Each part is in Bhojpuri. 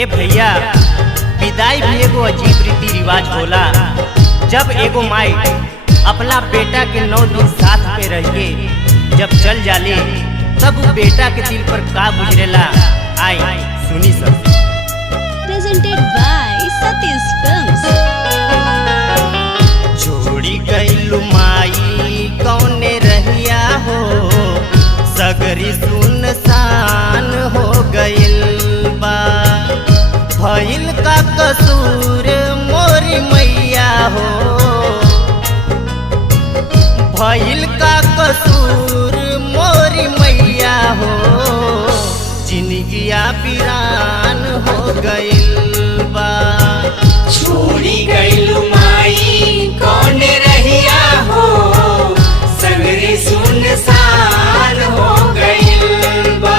ए भैया, विदाई भी एगो अजीब रीति रिवाज होला। जब एगो माई अपना बेटा के 9 दिन साथ पे रह के जब चल जाले, तब बेटा के दिल पर का गुजरेला, आई सुनी सब। Presented by Satish Films. छोड़ी गईलू माई कौने रहिया हो, सगरी सुनसान हो गइल बा। भइल का कसूर मोरी मैया हो, भइल का कसूर मोरी मैया हो। जिंदगिया वीरान हो गइल बा। छोड़ी गइलू माई कौने रहिया हो, सगरी सुनसान हो गइल बा।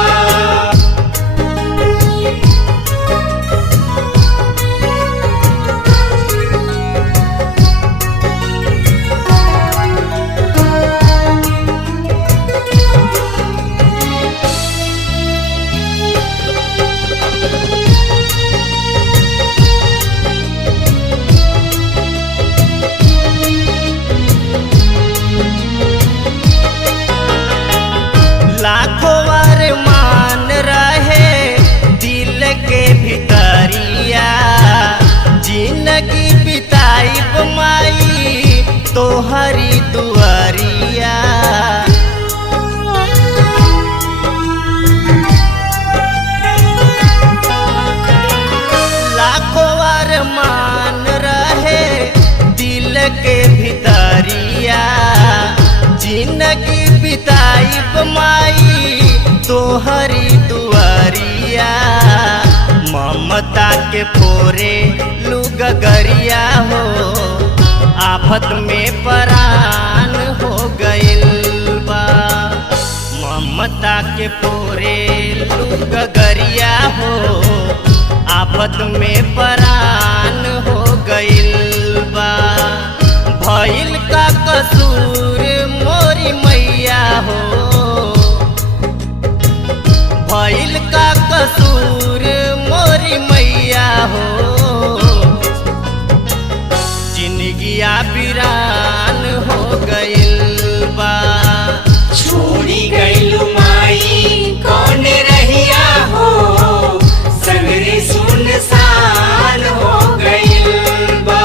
लाखों बार मान रहे दिल के भितरिया, जिंदगी बिताइब माई तोहरी दुआरिया। लाखों बार मान रहे दिल के भितरिया, जिंदगी बिताइब माई तोहरी दुआरिया। ममता के फोरे लुगरिया हो, आफत में परान हो गइल बा। ममता के फोरे लुगरिया हो, आफत में परान हो गइल बा। भइल का कसूर मोरी मैया हो, भइल का कसूर मोरी मैया हो। जिंदगिया वीरान हो गइल बा। छोड़ी गइलू माई कौने रहिया हो, सगरी सुनसान हो गइल बा।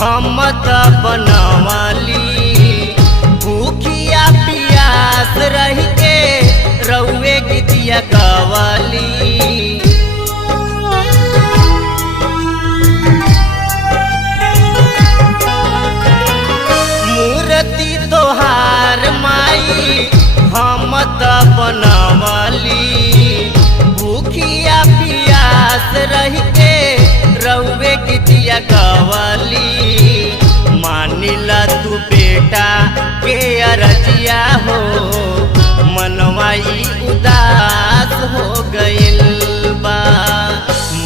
हम त बनवाली भूखिया पियास रह के रउए गीतिया गवाली। मूर्ति तोहार माई हम त बनवाली भूखिया पियास रह के रउए गीतिया गवाली। मानिला तू बेटा के अरजिया हो, मनवाई उदास हो गइल बा।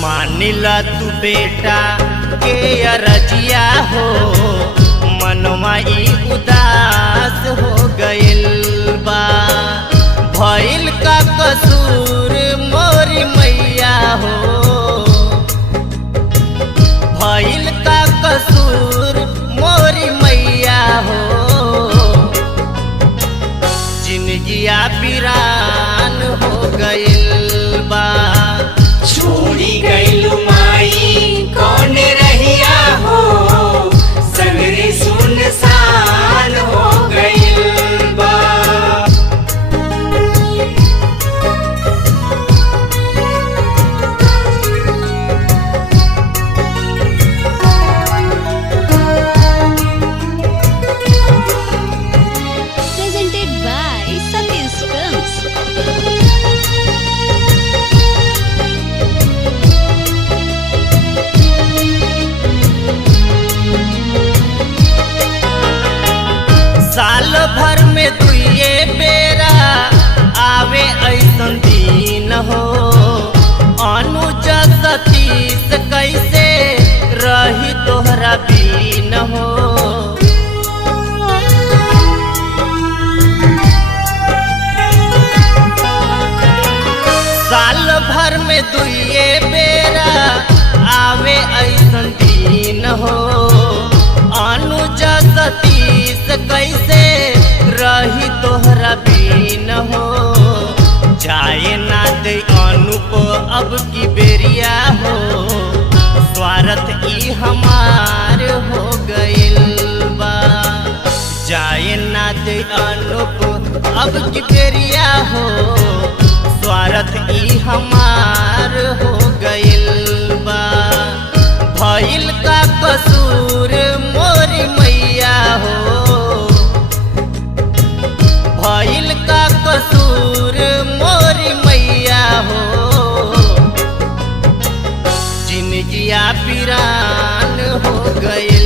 मानिला तू बेटा के अरजिया हो, मनवाई उदास हो गइल बा। भइल का कसूर मोरी मैया हो, भइल का कसूर मोरी मैया हो। जिंदगिया वीरान हो गइल बा। छोड़ी गइलू माई कौने रहिया हो, सगरी सुनसान हो गइल बा। सतीश कैसे रही तोहरा बीन हो। साल भर में दुइये बेरा आवे ऐसन दिन हो। अनुज सतीश कैसे रही तोहरा बीन हो। जाए ना दे अनुप अब की बेरिया हो। स्वार्थ ई हमार हो गइल बा। जाए ना दे अनुप अब की बेरिया हो। स्वार्थ ई हमार हो गइल बा। भइल का कसूर मोरी मैया हो। भइल का कसूर मोरी मैया हो। जिंदगिया पिरान हो गए।